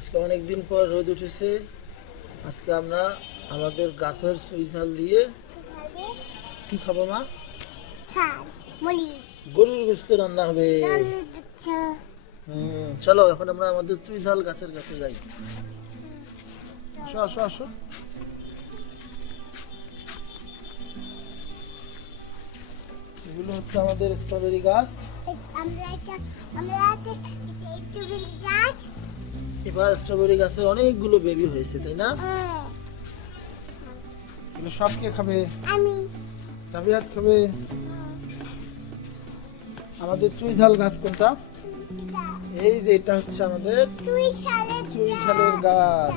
আজকে অনেক দিন পর রোদ উঠেছে। আজকে আমরা আমাদের গাছের চুই ঝাল দিয়ে কি খাবো মা? গরুর গোশত রান্না হবে। চলো এখন আমরা আমাদের চুই ঝাল গাছের কাছে যাই। আসো আসো আসো। এগুলো হচ্ছে আমাদের স্ট্রবেরি গাছ। এবার স্ট্রবেরি গাছের অনেকগুলো বেবি হয়েছে, তাই না? এগুলো সব কে খাবে? রাবিয়াত খাবে। আমাদের চুই ঝাল গাছ কোনটা? এই যে এটা হচ্ছে আমাদের চুই ঝালের গাছ।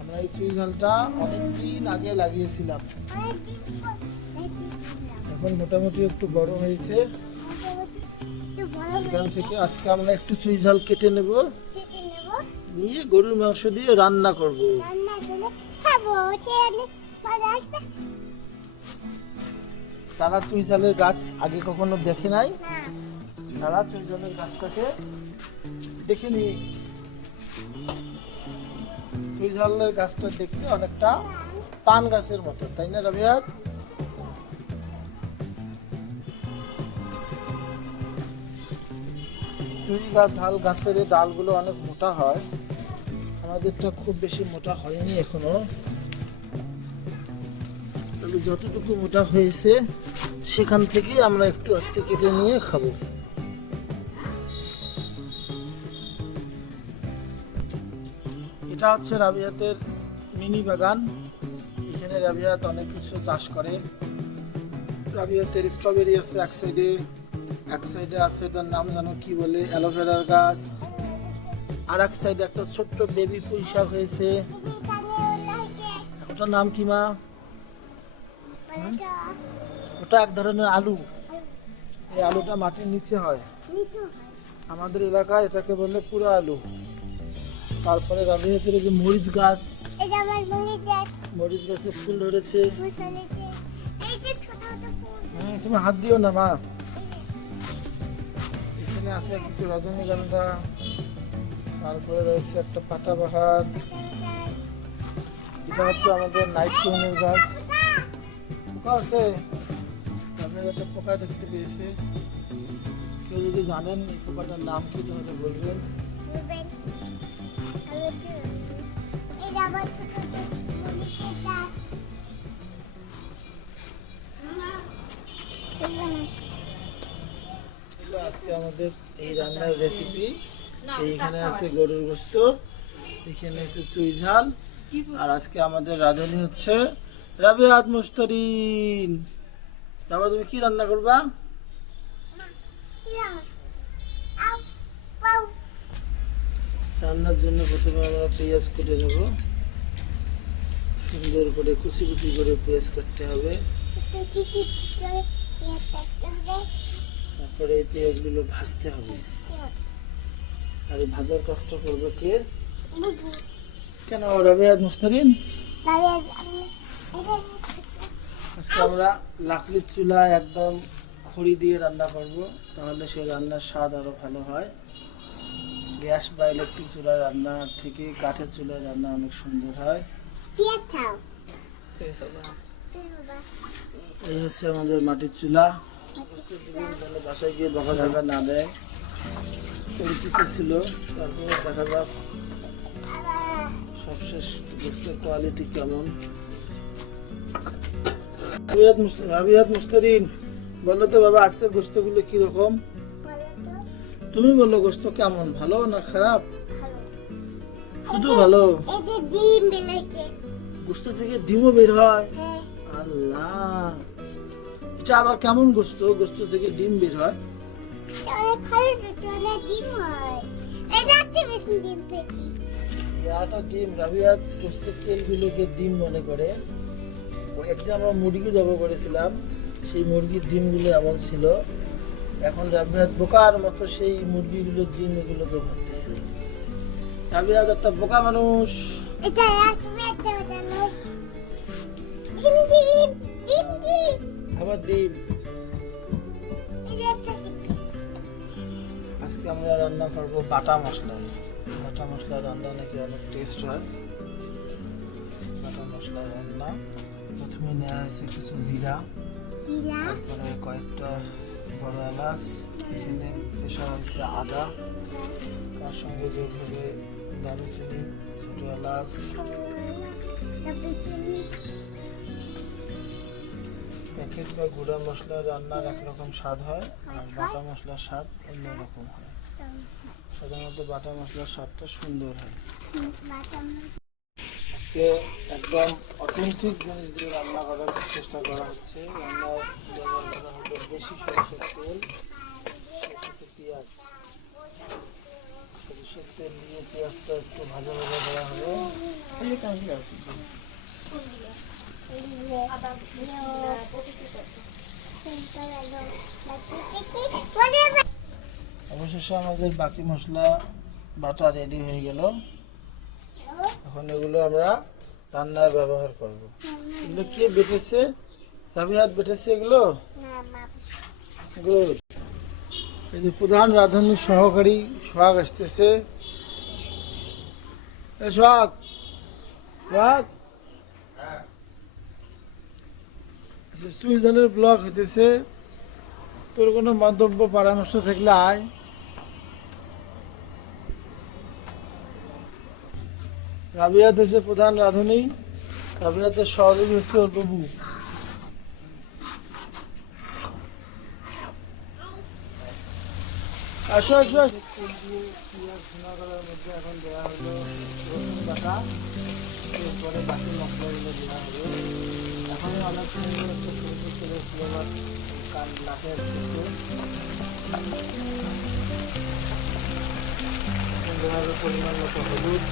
আমরা এই চুই ঝালটা অনেকদিন আগে লাগিয়েছিলাম, এখন মোটামুটি একটু বড় হয়েছে। এখান থেকে আজকে আমরা একটু চুই ঝাল কেটে নেব, নিয়ে গরুর মাংস দিয়ে রান্না করব। তারা চুই ঝালের গাছ আগে কখনো দেখে নাই, তারা চুই ঝালের গাছটাকে দেখেনি। চুই ঝালের গাছটা দেখতে অনেকটা পান গাছের মতো, তাই না রাবিয়াত? চুই ঝাল গাছের ডালগুলো অনেক মোটা হয়, আমাদেরটা খুব বেশি মোটা হয়নি এখনো, তবে যতটুকু মোটা হয়েছে সেখান থেকে আমরা একটু আস্তে কেটে নিয়ে খাবো। এটা হচ্ছে রাবিয়াতের মিনি বাগান। এখানে রাবিয়াত অনেক কিছু চাষ করে। রাবিয়াতের স্ট্রবেরি আছে এক সাইডে, এক সাইডে আছে এটার নাম জানো কি বলে, অ্যালোভেরার গাছ। আর এক সাইডে একটা ছোট্ট বেবি পুঁই শাক হয়েছে। ওটার নাম কি মা? ওটা এক ধরনের আলু। এই আলুটা মাটির নিচে হয়, আমাদের এলাকায় এটাকে বলে পুরো আলু। তারপরে রাবিয়াতের যে মরিচ গাছ, মরিচ গাছে ফুল ধরেছে। তুমি হাত দিও না মা। এখানে আছে কিছু রজনীগন্ধা, তারপরে রয়েছে একটা পাতাবাহার। এটা হচ্ছে আমাদের নাইট কুইনের গাছ। পোকা আছে, একটা পোকা দেখতে পেয়েছে। কেউ যদি জানেন এই পোকাটার নাম কি তাহলে বলবেন। আজকে আমাদের এই রান্নার রেসিপি। এইখানে আছে গরুর গোশত, এখানে আছে চুই ঝাল, আর আজকে আমাদের রাঁধুনি হচ্ছে রাবিয়াত মুস্তারিন। বাবা তুমি কি রান্না করবা? রান্নার জন্য প্রথমে আমরা পেঁয়াজ কেটে নেব, সুন্দর করে কুচি কুচি করে পেঁয়াজ কাটতে হবে। তারপরে এই পেঁয়াজগুলো ভাজতে হবে। আর এই ভাজার কাজটা করবে কে? কেন রাবিয়াত মুস্তারিন? আজকে আমরা লাকড়ির চুলায় একদম খড়ি দিয়ে রান্না করব, তাহলে সেই রান্নার স্বাদ আরো ভালো হয়। গ্যাস বা ইলেকট্রিক চুলায় রান্না থেকে কাঠের চুলায় রান্না অনেক সুন্দর হয়। এই হচ্ছে আমাদের মাটির চুলা। বাসায় গিয়ে বকা ঝাঁকা না দেয়, পরিচিত ছিল। তারপরে দেখা যাক সবশেষ গোস্তের কোয়ালিটি কেমন। রাবিয়াত মুস্তারিন বলো তো বাবা, আজকের গোস্তগুলো কিরকম? তুমি বলো গোস্ত কেমন, ভালো না খারাপ? শুধু ভালো। গোস্ত থেকে ডিমও বের হয়? আল্লাহ, এটা আবার কেমন গোস্ত? গোস্ত থেকে ডিম বের হয়? ডিম রাবিয়াত গোস্তের তেলগুলোকে ডিম মনে করে। একদিন আমরা মুরগি জব করেছিলাম, সেই মুরগির ডিমগুলো এমন ছিল। এখন রাবিয়াত বোকার মতো সেই মুরগিগুলোর ডিম এগুলোকে ভরতেছে। রাবিয়াত একটা বোকা মানুষ। আবার ডিম। আজকে আমরা রান্না করবো বাটা মশলা। বাটা মশলা রান্না নাকি অনেক টেস্ট হয়। বাটা মশলা রান্না, প্রথমে নেওয়া হয়েছে কিছু জিরা, তারপরে কয়েকটা বড় এলাচ, এখানে পেশা হয়েছে আদা, তার সঙ্গে যোগ হবে দারুচিনি, ছোট এলাচ, প্যাকেট বা গুঁড়া মশলা রান্নার একরকম স্বাদ হয়, আর বাটা মশলার স্বাদ অন্যরকম হয়। সাধারণত বাটা মশলার স্বাদটা সুন্দর হয়। আজকে একদম অথেন্টিক জিনিস দিয়ে রান্না করার চেষ্টা করা হচ্ছে। রান্নায় ব্যবহার করা হবে বেশি সরষের তেল, সরষের পেঁয়াজ। সরষের তেল দিয়ে পেঁয়াজটা একটু ভাজা ভাজা করা হবে। অবশেষে আমাদের বাকি মশলা বাটা রেডি হয়ে গেল। এখন এগুলো আমরা রান্নায় ব্যবহার করব। এগুলো কে বেটেছে? রাবিহাত বেটেছে এগুলো? গুড। এই যে প্রধান রাঁধুনি সহকারী সোহাগ আসতেছে। সোহাগ, সোহাগ, সুইজানের ব্লগ হইতেছে, তোর কোনো মন্তব্য পরামর্শ থাকলে আয়। রাবিয়াত হচ্ছে প্রধান রাঁধুনি, রাবিয়াতের সহযোগী হচ্ছে ওর বাবু। আসো আসো। তেল দিয়ে পেঁয়াজ ভুনা করার মধ্যে এখন দেওয়া হলো রসুন বাটা, এরপরে বাকি মশলাগুলো দেওয়া হবে। এখন অনেক সুন্দর একটা সরষের তেলের ফ্লেভার কান নাকে আসতেছে। দেওয়া হবে পরিমাণ মতো হলুদ,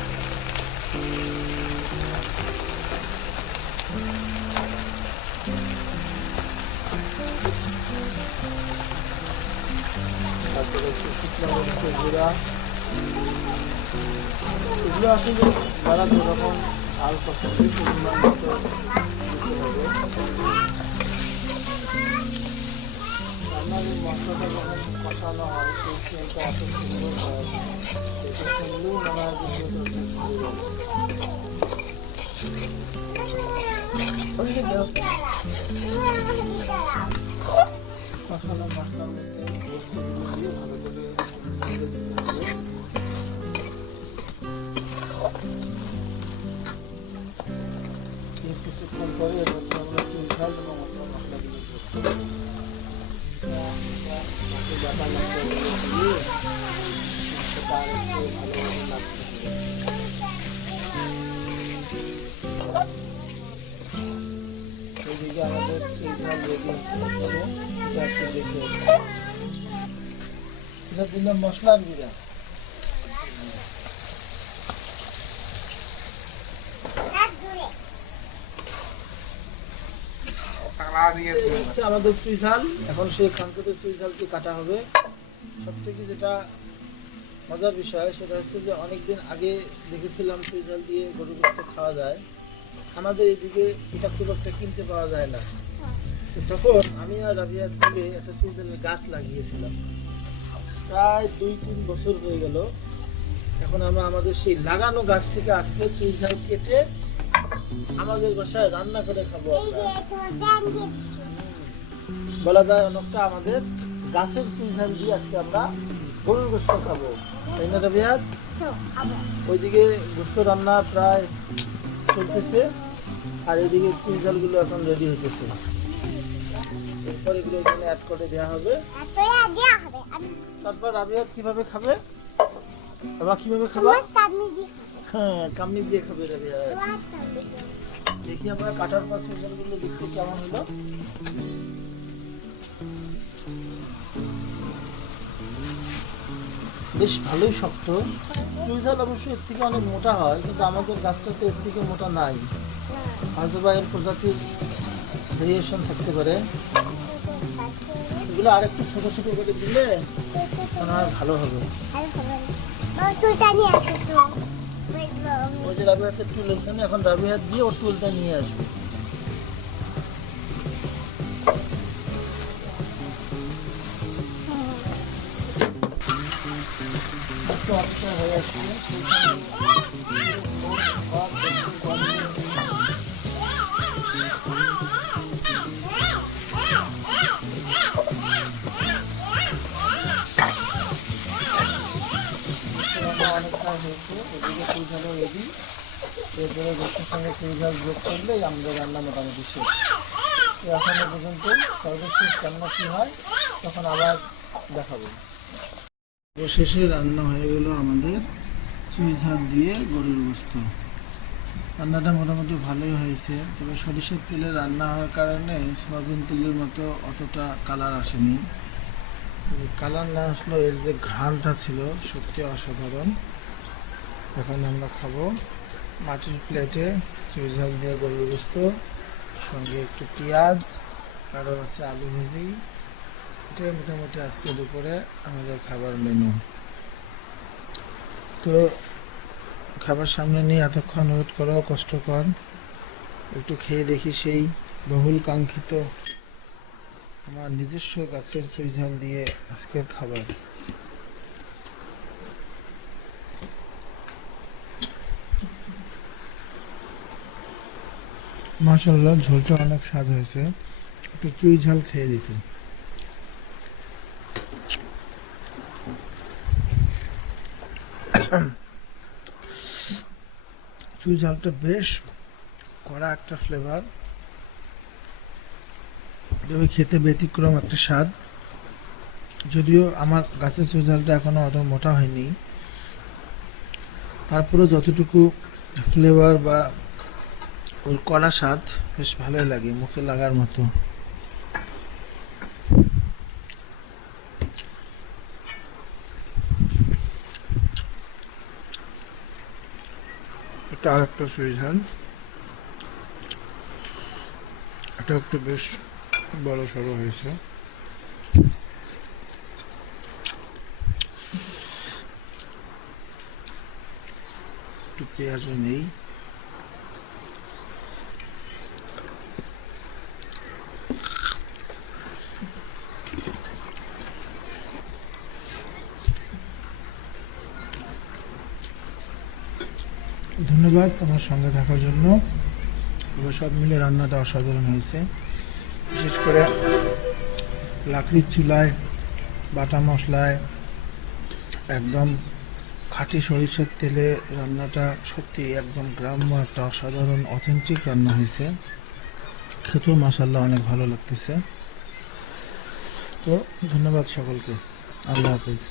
তারপরে একটু শুকনো মরিচের গুঁড়া। এগুলো আসলে যারা যেরকম ঝাল পছন্দ পরিমাণ মতো দিতে হবে। রান্নার এই মশলাটা যখন কষানো হয় সেই সেটা এত সুন্দর হয়, এটা শুনলেই মনে হয় যে সেটা কষানো মশলার মধ্যে গোস্তগুলো দিয়ে ভালো করে ভেজে দিতে হবে। কিছুক্ষণ পরে এর মধ্যে আমরা চুল ঝাল এবং অন্য মশলাগুলো যোগ করব। বাটা মশলাগুলো দিয়ে সেটা আরেকটু ভালোভাবে লাগতে হবে। এদিকে আমাদের চুল ঝাল রেডি হচ্ছে, এটা একটু দেখে এটা দিলাম মশলার গুঁড়া। আমাদের চুই ঝাল, এখন সেই কাঙ্ক্ষিত চুই ঝালটি কাটা হবে। সব থেকে যেটা মজার বিষয় সেটা হচ্ছে যে অনেকদিন আগে দেখেছিলাম চুই ঝাল দিয়ে গরুর গোশত খাওয়া যায়, আমাদের এদিকে এটা খুব একটা কিনতে পাওয়া যায় না। তো তখন আমি আর রাবিয়া মিলে একটা চুই ঝালের গাছ লাগিয়েছিলাম, প্রায় 2-3 বছর হয়ে গেল। এখন আমরা আমাদের সেই লাগানো গাছ থেকে আজকে চুই ঝাল কেটে আমাদের বাসায় রান্না করে খাবো। বলা যায় অনেকটা আমাদের গাছের চুই ঝাল দিয়ে আজকে আমরা গরুর গোশত খাবো, তাই না রাবিয়াত? ওইদিকে গোশত রান্না প্রায় চলতেছে, আর এদিকে চুই ঝালগুলো এখন রেডি হতেছে। এরপর এগুলো এখানে অ্যাড করে দেওয়া হবে। তারপর রাবিয়াত কিভাবে খাবে? আবার কিভাবে খাবে? হ্যাঁ, কামনি দিয়ে খাবে রাবিয়াত। দেখি আমরা কাটার পর চুই ঝালগুলো দেখতে কেমন হলো। বেশ ভালোই শক্ত। চুই ঝাল অবশ্যই এর থেকে অনেক মোটা হয়, কিন্তু আমাদের গাছটা তো এর থেকে মোটা নাই, হয়তো বা এর প্রজাতির ভেরিয়েশন থাকতে পারে। এগুলো আরেকটু ছোট ছোট করে দিলে মনে হয় ভালো হবে। ওই যে রাবিহাতের টুল এখানে, এখন রাবিহাত দিয়ে ওর টুলটা নিয়ে আসবে। হয়ে আসছে অনেকটা হয়েছে, এদিকে চুই ঝালও রেডি। এরপরে গোষ্ঠীর সঙ্গে চুই ঝাল যোগ করলেই আমাদের রান্না মোটামুটি শেষ। তো এখনো পর্যন্ত সর্বশেষ রান্না কী হয় তখন আবার দেখাবো। অবশেষে রান্না হয়ে গেল আমাদের চুই ঝাল দিয়ে গরুর গোস্ত। রান্নাটা মোটামুটি ভালোই হয়েছে, তবে সরিষার তেলে রান্না হওয়ার কারণে সয়াবিন তেলের মতো অতটা কালার আসেনি। কালার না আসলেও এর যে ঘ্রাণটা ছিল সত্যি অসাধারণ। এখন আমরা খাবো মাটির প্লেটে চুই ঝাল দিয়ে গরুর গোস্ত, সঙ্গে একটু পেঁয়াজ, আরও আছে আলু ভাজি। এটাই মোটামুটি আজকে দুপুরে আমাদের খাবার মেনু। তো খাবার সামনে নিয়ে এতক্ষণ ওয়েট করাও কষ্টকর, একটু খেয়ে দেখি সেই বহুল কাঙ্ক্ষিত আমার নিজস্ব গাছের চুই ঝাল দিয়ে আজকের খাবার। মাশাআল্লাহ, ঝোলটা অনেক স্বাদ হয়েছে। একটু চুই ঝাল খেয়ে দেখি। চুই ঝালটা বেশ কড়া একটা ফ্লেভার, তবে খেতে ব্যতিক্রম একটা স্বাদ। যদিও আমার গাছের চুই ঝালটা এখনও অত মোটা হয়নি, তারপরেও যতটুকু ফ্লেভার বা ওর কড়া স্বাদ বেশ ভালোই লাগে, মুখে লাগার মতো। এটা আর একটা চুই ঝাল, এটা একটু বেশ বড় সড়ো হয়েছে। একটু পেঁয়াজও নেই। ধন্যবাদ আমার সঙ্গে থাকার জন্য। তবে সব মিলে রান্নাটা অসাধারণ হয়েছে। বিশেষ করে লাকড়ির চুলায় বাটা মশলায় একদম খাঁটি সরিষার তেলে রান্নাটা সত্যি একদম গ্রাম্য একটা অসাধারণ অথেন্টিক রান্না হয়েছে। খেতেও মাশাআল্লাহ অনেক ভালো লাগতেছে। তো ধন্যবাদ সকলকে। আল্লাহ হাফিজ।